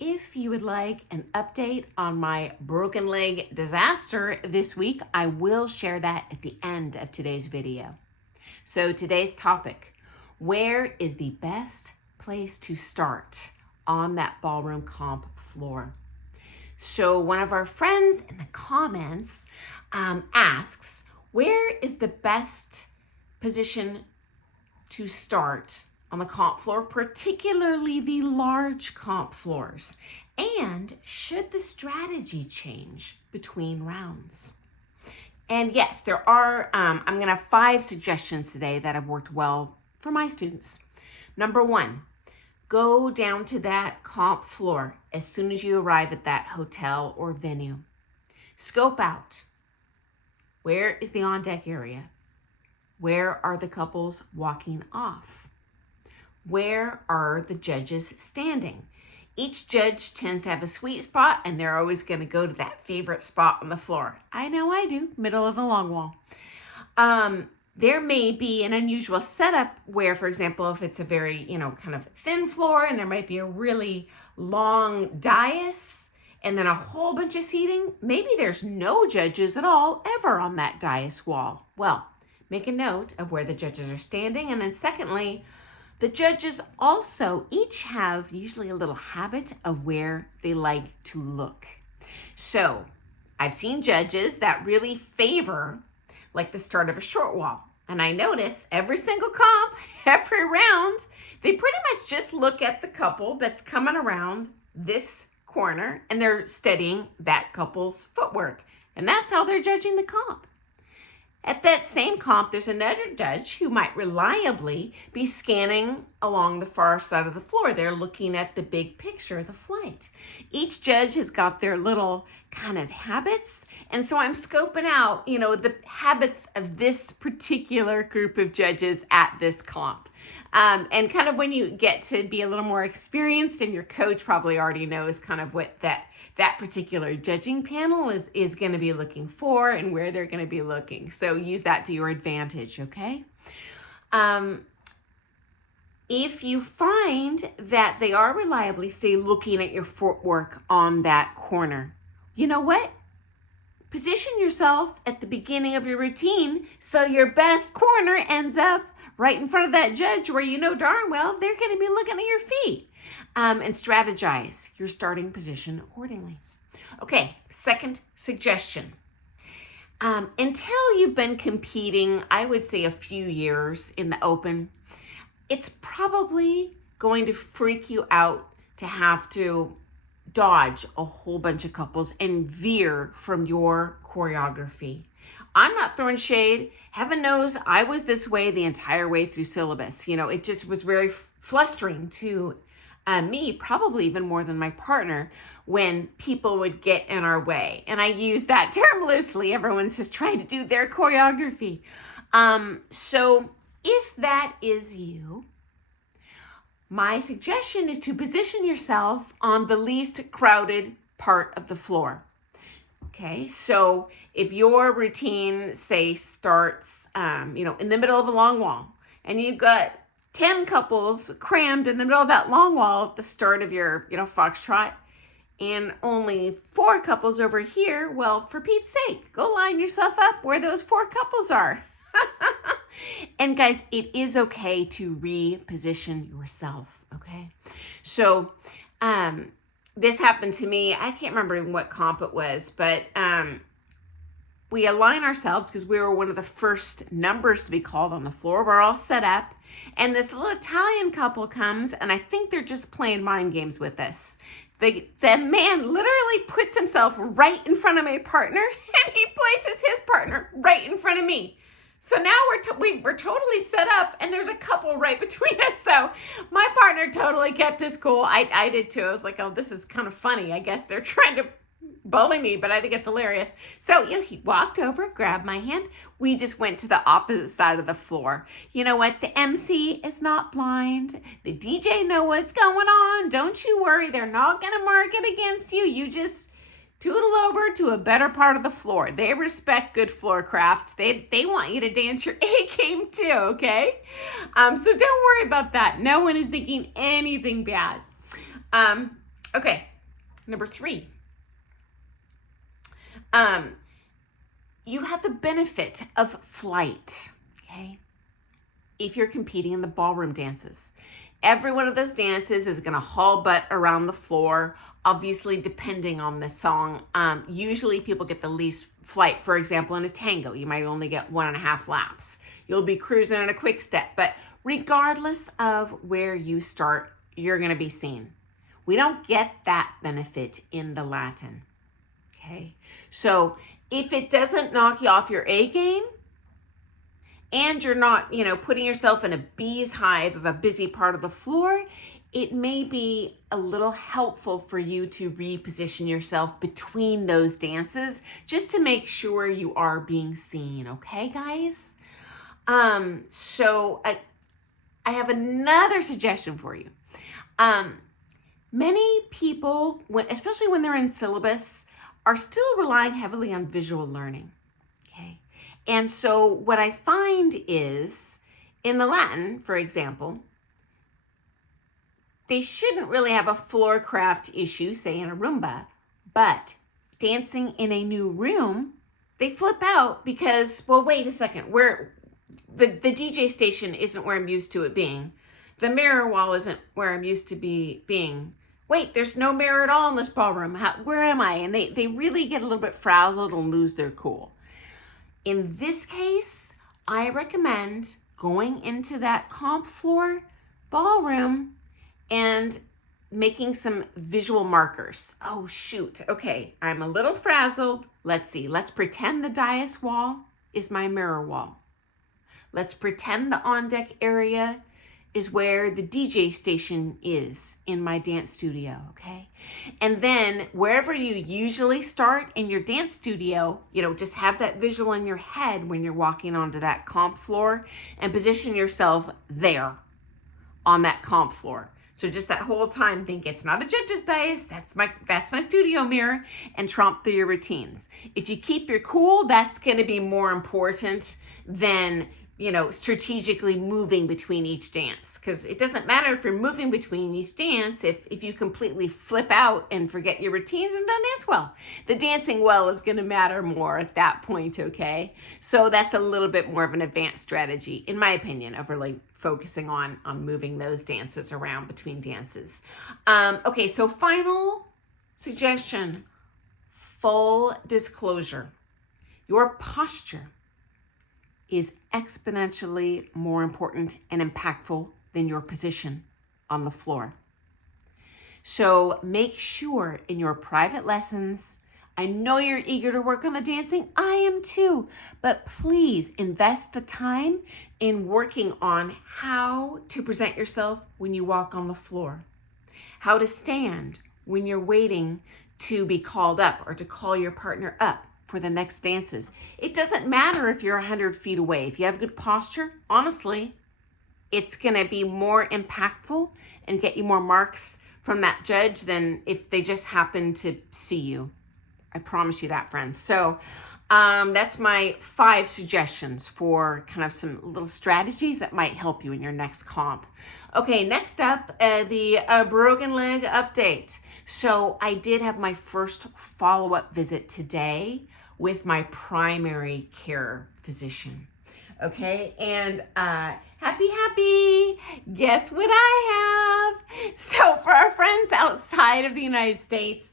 If you would like an update on my broken leg disaster this week, I will share that at the end of today's video. So today's topic, where is the best place to start on that ballroom comp floor? So one of our friends in the comments asks, where is the best position to start on the comp floor, particularly the large comp floors? And should the strategy change between rounds? And yes, there are, I'm going to have 5 suggestions today that have worked well for my students. Number 1, go down to that comp floor as soon as you arrive at that hotel or venue. Scope out. Where is the on-deck area? Where are the couples walking off? Where are the judges standing? Each judge tends to have a sweet spot, and they're always going to go to that favorite spot on the floor. I know I do, middle of the long wall. There may be an unusual setup where, for example, if it's a very, kind of thin floor and there might be a really long dais and then a whole bunch of seating, maybe there's no judges at all ever on that dais wall. Well, make a note of where the judges are standing. And then secondly, the judges also each have usually a little habit of where they like to look. So I've seen judges that really favor like the start of a short wall. And I notice every single comp, every round, they pretty much just look at the couple that's coming around this corner and they're studying that couple's footwork. And that's how they're judging the comp. At that same comp, there's another judge who might reliably be scanning along the far side of the floor. They're looking at the big picture of the flight. Each judge has got their little kind of habits. And so I'm scoping out, the habits of this particular group of judges at this comp. And kind of when you get to be a little more experienced, and your coach probably already knows kind of what that particular judging panel is going to be looking for and where they're going to be looking. So use that to your advantage, okay? If you find that they are reliably, say, looking at your footwork on that corner, you know what? Position yourself at the beginning of your routine so your best corner ends up right in front of that judge where you know darn well they're going to be looking at your feet. And strategize your starting position accordingly. Okay, second suggestion. Until you've been competing, I would say a few years in the open, it's probably going to freak you out to have to dodge a whole bunch of couples and veer from your choreography. I'm not throwing shade. Heaven knows I was this way the entire way through syllabus. It just was very flustering to me, probably even more than my partner, when people would get in our way. And I use that term loosely. Everyone's just trying to do their choreography. So if that is you, my suggestion is to position yourself on the least crowded part of the floor. Okay, so if your routine, say, starts, in the middle of a long wall, and you've got 10 couples crammed in the middle of that long wall at the start of your, foxtrot, and only 4 couples over here, well, for Pete's sake, go line yourself up where those 4 couples are. And guys, it is okay to reposition yourself, okay? So, this happened to me. I can't remember what comp it was, but we align ourselves because we were one of the first numbers to be called on the floor. We're all set up, and this little Italian couple comes, and I think they're just playing mind games with us. The man literally puts himself right in front of my partner, and he places his partner right in front of me. So now we're totally set up, and there's a couple right between us. So my partner totally kept his cool. I did too. I was like, oh, this is kind of funny. I guess they're trying to bully me, but I think it's hilarious. So, he walked over, grabbed my hand. We just went to the opposite side of the floor. You know what? The MC is not blind. The DJ know what's going on. Don't you worry. They're not going to mark it against you. You just tootle over to a better part of the floor. They respect good floor craft. They want you to dance your A game too, okay? So don't worry about that. No one is thinking anything bad. Okay, Number 3, you have the benefit of flight, okay? If you're competing in the ballroom dances. Every one of those dances is gonna haul butt around the floor, obviously depending on the song. Usually people get the least flight. For example, in a tango, you might only get 1.5 laps. You'll be cruising in a quick step, but regardless of where you start, you're gonna be seen. We don't get that benefit in the Latin, okay? So if it doesn't knock you off your A game, and you're not, putting yourself in a bee's hive of a busy part of the floor, it may be a little helpful for you to reposition yourself between those dances just to make sure you are being seen, okay, guys? So I have another suggestion for you. Many people, especially when they're in syllabus, are still relying heavily on visual learning, okay? And so what I find is, in the Latin, for example, they shouldn't really have a floor craft issue, say in a rumba, but dancing in a new room, they flip out because, well, wait a second, the DJ station isn't where I'm used to it being. The mirror wall isn't where I'm used to being. Wait, there's no mirror at all in this ballroom. Where am I? And they really get a little bit frazzled and lose their cool. In this case, I recommend going into that comp floor ballroom and making some visual markers. Oh, shoot. Okay, I'm a little frazzled. Let's see. Let's pretend the dais wall is my mirror wall. Let's pretend the on-deck area is where the DJ station is in my dance studio, okay? And then wherever you usually start in your dance studio, just have that visual in your head when you're walking onto that comp floor and position yourself there on that comp floor. So just that whole time think it's not a judge's dais, that's my studio mirror, and tromp through your routines. If you keep your cool, that's gonna be more important than strategically moving between each dance, because it doesn't matter if you're moving between each dance if you completely flip out and forget your routines and don't dance well. The dancing well is going to matter more at that point, okay? So that's a little bit more of an advanced strategy, in my opinion, of really focusing on moving those dances around between dances. Okay, so final suggestion, full disclosure. Your posture is exponentially more important and impactful than your position on the floor. So make sure in your private lessons, I know you're eager to work on the dancing, I am too, but please invest the time in working on how to present yourself when you walk on the floor, how to stand when you're waiting to be called up or to call your partner up for the next dances. It doesn't matter if you're 100 feet away. If you have good posture, honestly, it's gonna be more impactful and get you more marks from that judge than if they just happen to see you. I promise you that, friends. So that's my 5 suggestions for kind of some little strategies that might help you in your next comp. Okay, next up, the broken leg update. So I did have my first follow-up visit today with my primary care physician. Okay, and happy, guess what I have? So for our friends outside of the United States,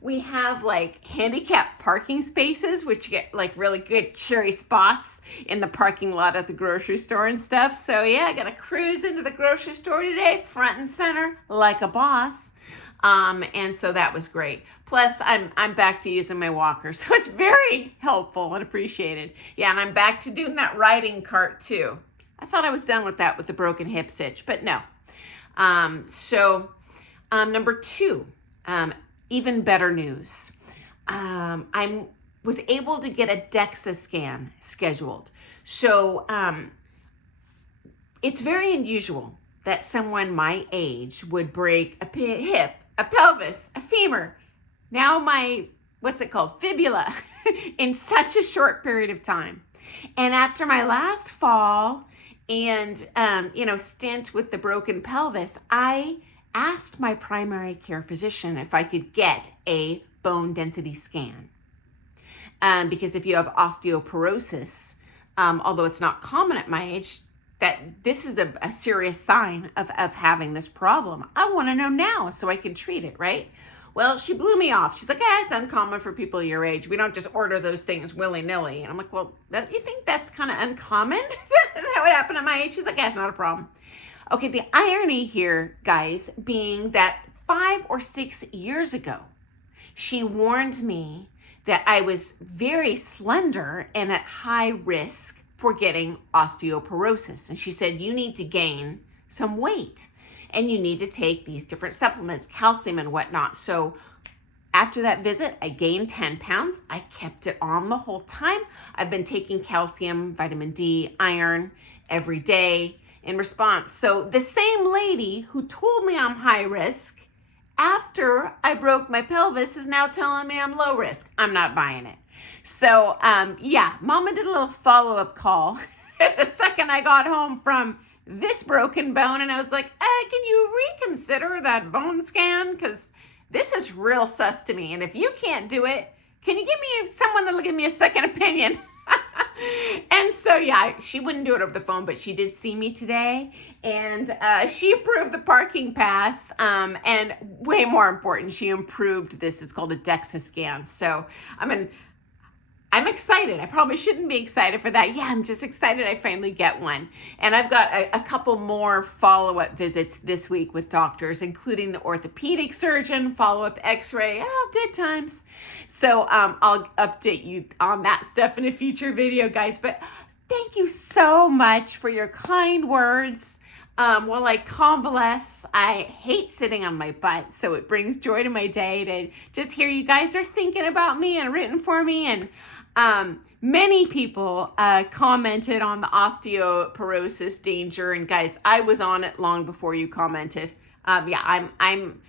we have like handicapped parking spaces, which get like really good cherry spots in the parking lot at the grocery store and stuff. So yeah, I got to cruise into the grocery store today, front and center, like a boss. And so that was great. Plus, I'm back to using my walker, so it's very helpful and appreciated. Yeah, and I'm back to doing that riding cart too. I thought I was done with that with the broken hip stitch, but no. Number 2, even better news. I was able to get a DEXA scan scheduled. So it's very unusual that someone my age would break a hip, a pelvis, a femur, now my, fibula, in such a short period of time. And after my last fall and, stint with the broken pelvis, I asked my primary care physician if I could get a bone density scan. Because if you have osteoporosis, although it's not common at my age, that this is a serious sign of having this problem. I want to know now so I can treat it, right? Well, she blew me off. She's like, it's uncommon for people your age. We don't just order those things willy-nilly. And I'm like, well, you think that's kind of uncommon? That would happen at my age? She's like, it's not a problem. Okay, the irony here, guys, being that 5 or 6 years ago, she warned me that I was very slender and at high risk for getting osteoporosis. And she said, you need to gain some weight and you need to take these different supplements, calcium and whatnot. So after that visit, I gained 10 pounds. I kept it on the whole time. I've been taking calcium, vitamin D, iron every day in response. So the same lady who told me I'm high risk after I broke my pelvis is now telling me I'm low risk. I'm not buying it. So yeah, Mama did a little follow-up call the second I got home from this broken bone, and I was like, can you reconsider that bone scan? Because this is real sus to me. And if you can't do it, can you give me someone that'll give me a second opinion? And so, yeah, she wouldn't do it over the phone, but she did see me today, and she approved the parking pass, and way more important, she improved this. It's called a DEXA scan. So, I'm excited. I probably shouldn't be excited for that. Yeah, I'm just excited I finally get one. And I've got a couple more follow-up visits this week with doctors, including the orthopedic surgeon, follow-up x-ray. Oh, good times. So I'll update you on that stuff in a future video, guys. But thank you so much for your kind words. While I convalesce, I hate sitting on my butt, so it brings joy to my day to just hear you guys are thinking about me and rooting for me. And many people commented on the osteoporosis danger, and guys, I was on it long before you commented. Yeah, I'm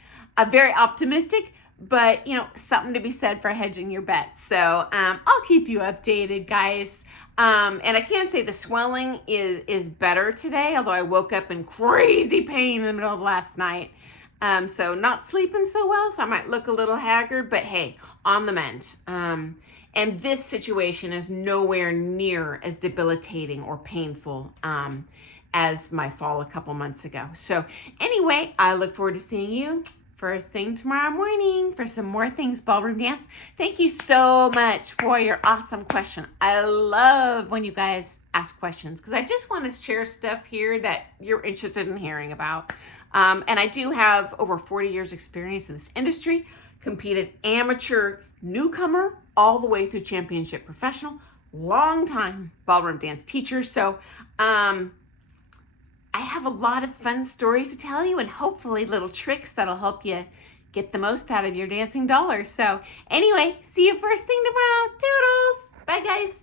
very optimistic, but something to be said for hedging your bets. So I'll keep you updated, guys. And I can't say the swelling is better today, although I woke up in crazy pain in the middle of last night. So not sleeping so well, so I might look a little haggard, but hey, on the mend. And this situation is nowhere near as debilitating or painful as my fall a couple months ago. So anyway, I look forward to seeing you first thing tomorrow morning for some more things ballroom dance. Thank you so much for your awesome question. I love when you guys ask questions because I just want to share stuff here that you're interested in hearing about. And I do have over 40 years experience in this industry, competed amateur, newcomer, all the way through championship professional, long time ballroom dance teacher. So I have a lot of fun stories to tell you and hopefully little tricks that'll help you get the most out of your dancing dollars. So anyway, see you first thing tomorrow. Toodles. Bye, guys.